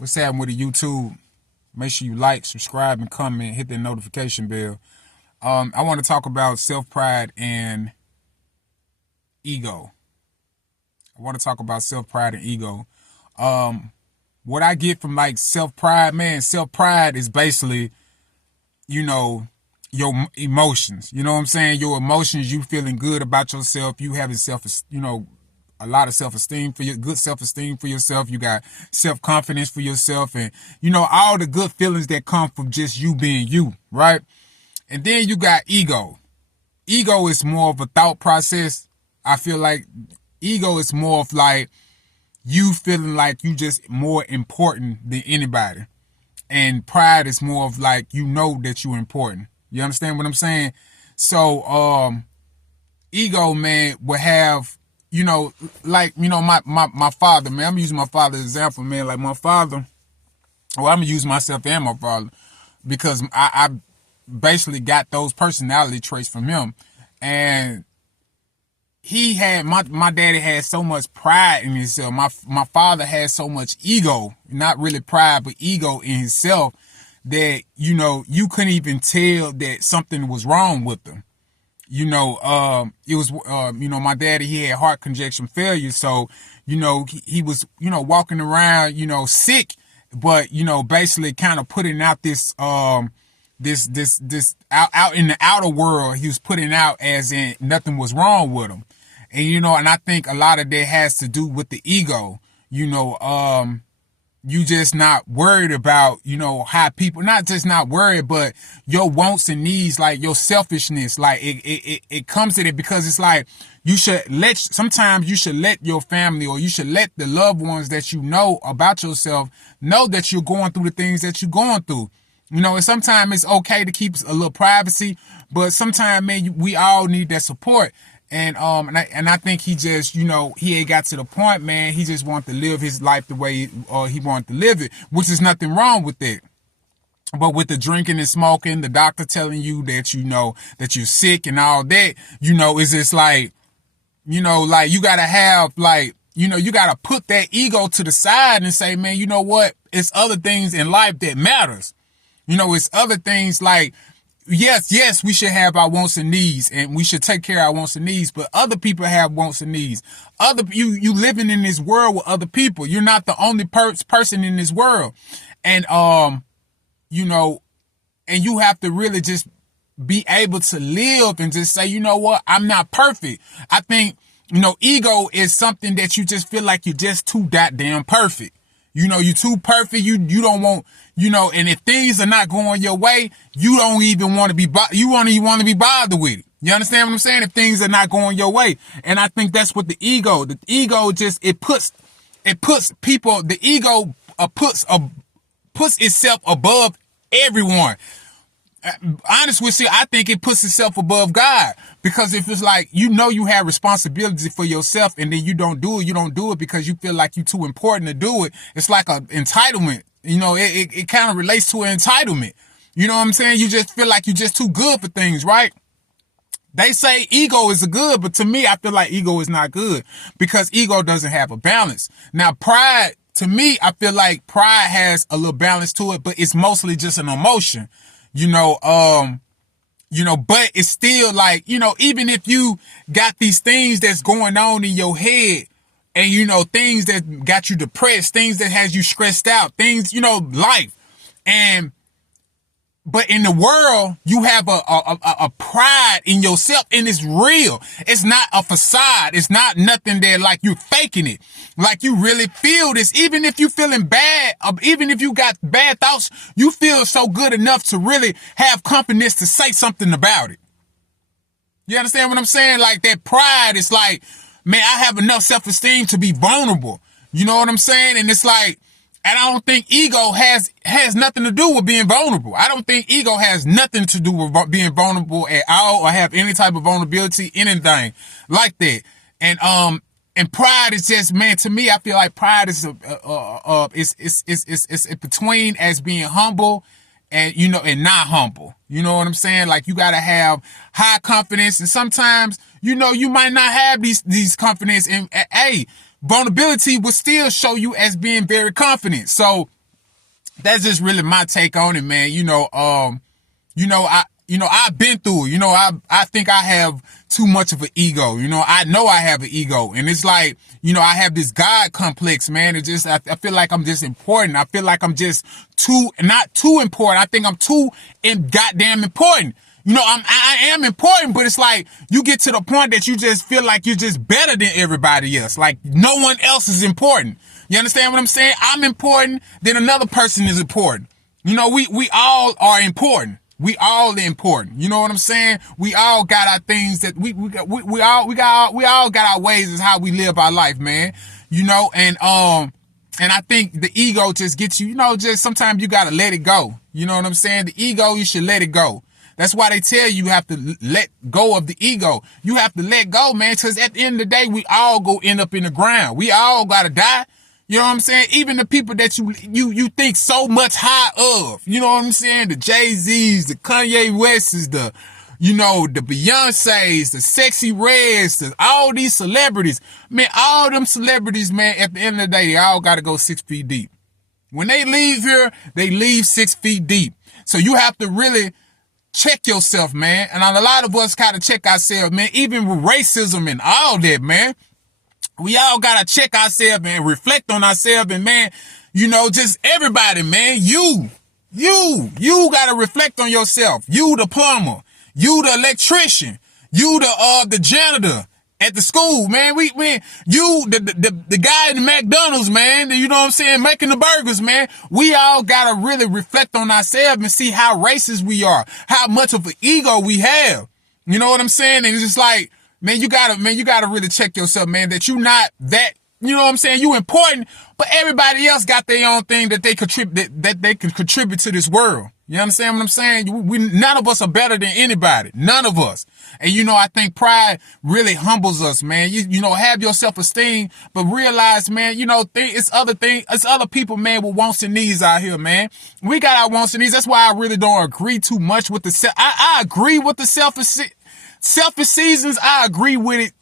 What's happening with the YouTube? Make sure you like, subscribe, and comment. Hit that notification bell. I want to talk about self-pride and ego. I want to talk about self-pride and ego. What I get from like self-pride, man, self-pride is basically, you know, your emotions. You know what I'm saying? Your emotions, you feeling good about yourself, you having a lot of self-esteem for your good self-esteem for yourself. You got self-confidence for yourself, and all the good feelings that come from just you being you, right? And then you got ego. Ego is more of a thought process. I feel like ego is more of like you feeling like you just more important than anybody. And pride is more of like that you're important. You understand what I'm saying? So ego, man, will have my father, man. I'm using my father as an example, man. Like my father, I'm gonna use myself and my father because I basically got those personality traits from him. And he had my daddy had so much pride in himself. My father had so much ego, not really pride, but ego in himself that you couldn't even tell that something was wrong with him. It was, my daddy, he had heart congestion failure. So, he was, walking around, sick, but, basically kind of putting out this out in the outer world, he was putting out as in nothing was wrong with him. And, and I think a lot of that has to do with the ego. You just not worried about, how people, not just not worried, but your wants and needs, like your selfishness, like it comes to it because it's like sometimes you should let your family or you should let the loved ones that you know about yourself know that you're going through the things that you're going through. And sometimes it's okay to keep a little privacy, but sometimes, man, we all need that support. And I think he just, he ain't got to the point, man. He just wanted to live his life the way he wanted to live it, which is nothing wrong with it. But with the drinking and smoking, the doctor telling you that, that you're sick and all that, is just like, like you gotta have like, you gotta put that ego to the side and say, man, you know what? It's other things in life that matters. It's other things like, yes, we should have our wants and needs and we should take care of our wants and needs, but other people have wants and needs. You living in this world with other people. You're not the only person in this world. And, and you have to really just be able to live and just say, you know what? I'm not perfect. I think, ego is something that you just feel like you're just too goddamn perfect. You're too perfect. You don't want, and if things are not going your way, you don't even want to be, you won't even want to be bothered with it. You understand what I'm saying? If things are not going your way. And I think that's what the ego just, it puts people, the ego puts itself above everyone. Honest with you, I think it puts itself above God, because if it's like, you have responsibility for yourself and then you don't do it because you feel like you're too important to do it. It's like an entitlement. It kind of relates to an entitlement. You know what I'm saying? You just feel like you're just too good for things, right? They say ego is good, but to me, I feel like ego is not good because ego doesn't have a balance. Now, pride, to me, I feel like pride has a little balance to it, but it's mostly just an emotion. But it's still like, even if you got these things that's going on in your head and, things that got you depressed, things that has you stressed out, things, life. But in the world, you have a pride in yourself, and it's real. It's not a facade. It's not nothing that like you're faking it. Like you really feel this. Even if you feeling bad, even if you got bad thoughts, you feel so good enough to really have confidence to say something about it. You understand what I'm saying? Like that pride is like, man, I have enough self-esteem to be vulnerable. You know what I'm saying? And it's like, and I don't think ego has nothing to do with being vulnerable. I don't think ego has nothing to do with being vulnerable at all or have any type of vulnerability, anything like that. And pride is just, man, to me, I feel like pride is it's between as being humble and, and not humble. You know what I'm saying? Like you got to have high confidence, and sometimes, you might not have these confidence, and hey, vulnerability will still show you as being very confident. So that's just really my take on it, man. I've been through it. I think I have too much of an ego. I know I have an ego, and it's like, I have this God complex, man. It just, I feel like I'm just important. I feel like I'm just not too important. I think I'm too goddamn important. I am important, but it's like you get to the point that you just feel like you're just better than everybody else. Like no one else is important. You understand what I'm saying? I'm important, then another person is important. We all are important. We all important. You know what I'm saying? We all got our things that we all got our ways is how we live our life, man. And I think the ego just gets you, just sometimes you gotta let it go. You know what I'm saying? The ego, you should let it go. That's why they tell you have to let go of the ego. You have to let go, man, because at the end of the day, we all go end up in the ground. We all gotta die. You know what I'm saying? Even the people that you think so much high of. You know what I'm saying? The Jay-Z's, the Kanye West's, the Beyonce's, the Sexy Reds, all these celebrities. Man, all them celebrities, man, at the end of the day, they all gotta go 6 feet deep. When they leave here, they leave 6 feet deep. So you have to really check yourself, man. And a lot of us gotta check ourselves, man. Even with racism and all that, man. We all gotta check ourselves and reflect on ourselves, and man, just everybody, man. You gotta reflect on yourself. You the plumber, you the electrician, you the janitor at the school, man. You the guy in the McDonald's, man. You know what I'm saying? Making the burgers, man. We all gotta really reflect on ourselves and see how racist we are, how much of an ego we have. You know what I'm saying? And it's just like, man, you gotta really check yourself, man, that you not that, you know what I'm saying? You important, but everybody else got their own thing that they can contribute to this world. You understand what I'm saying? None of us are better than anybody. None of us. And I think pride really humbles us, man. Have your self-esteem, but realize, man, it's other people, man, with wants and needs out here, man. We got our wants and needs. That's why I really don't agree too much with I agree with the selfish seasons, I agree with it,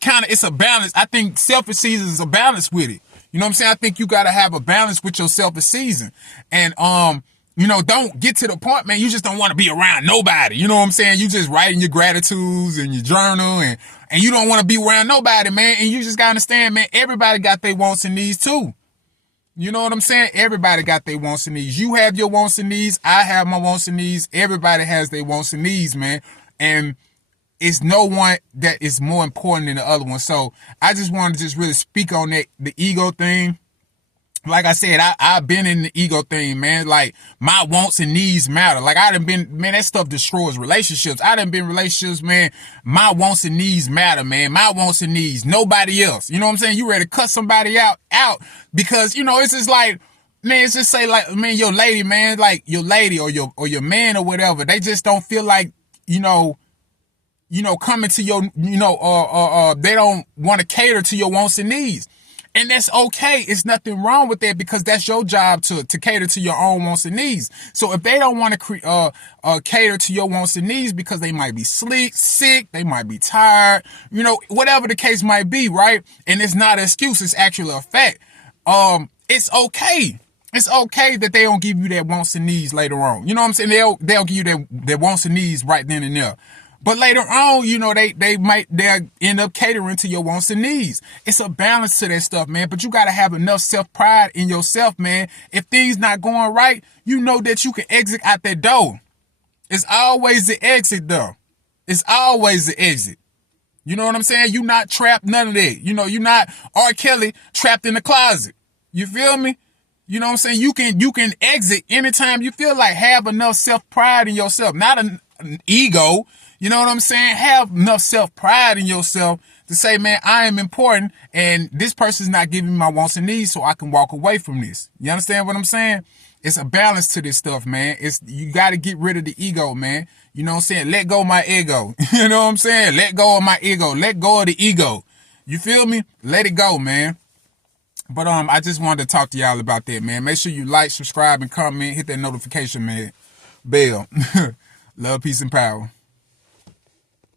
kind of, it's a balance. I think selfish seasons is a balance with it. You know what I'm saying? I think you gotta have a balance with your selfish season. And, don't get to the point, man, you just don't want to be around nobody. You know what I'm saying? You just writing your gratitudes and your journal and you don't want to be around nobody, man. And you just gotta understand, man, everybody got their wants and needs too. You know what I'm saying? Everybody got their wants and needs. You have your wants and needs. I have my wants and needs. Everybody has their wants and needs, man. And it's no one that is more important than the other one. So I just want to just really speak on that, the ego thing. Like I said, I've been in the ego thing, man. Like my wants and needs matter. Like man, that stuff destroys relationships. I done been in relationships, man. My wants and needs matter, man. My wants and needs, nobody else. You know what I'm saying? You ready to cut somebody out because, it's just like, man, it's just say like, man, your lady, man, like your lady or your man or whatever. They just don't feel like, coming to your, they don't want to cater to your wants and needs. And that's okay. It's nothing wrong with that because that's your job to cater to your own wants and needs. So if they don't want to cater to your wants and needs because they might be sick, they might be tired, whatever the case might be, right? And it's not an excuse, it's actually a fact. It's okay. It's okay that they don't give you that wants and needs later on. You know what I'm saying? They'll give you their wants and needs right then and there. But later on, they'll end up catering to your wants and needs. It's a balance to that stuff, man. But you got to have enough self-pride in yourself, man. If things not going right, you know that you can exit out that door. It's always the exit, though. It's always the exit. You know what I'm saying? You not trapped, none of that. You're not R. Kelly trapped in the closet. You feel me? You know what I'm saying? You can exit anytime you feel like. Have enough self-pride in yourself. Not an ego. You know what I'm saying? Have enough self-pride in yourself to say, man, I am important and this person's not giving me my wants and needs so I can walk away from this. You understand what I'm saying? It's a balance to this stuff, man. You got to get rid of the ego, man. You know what I'm saying? Let go of my ego. You know what I'm saying? Let go of my ego. Let go of the ego. You feel me? Let it go, man. But I just wanted to talk to y'all about that, man. Make sure you like, subscribe, and comment. Hit that notification, man. Bell. Love, peace, and power.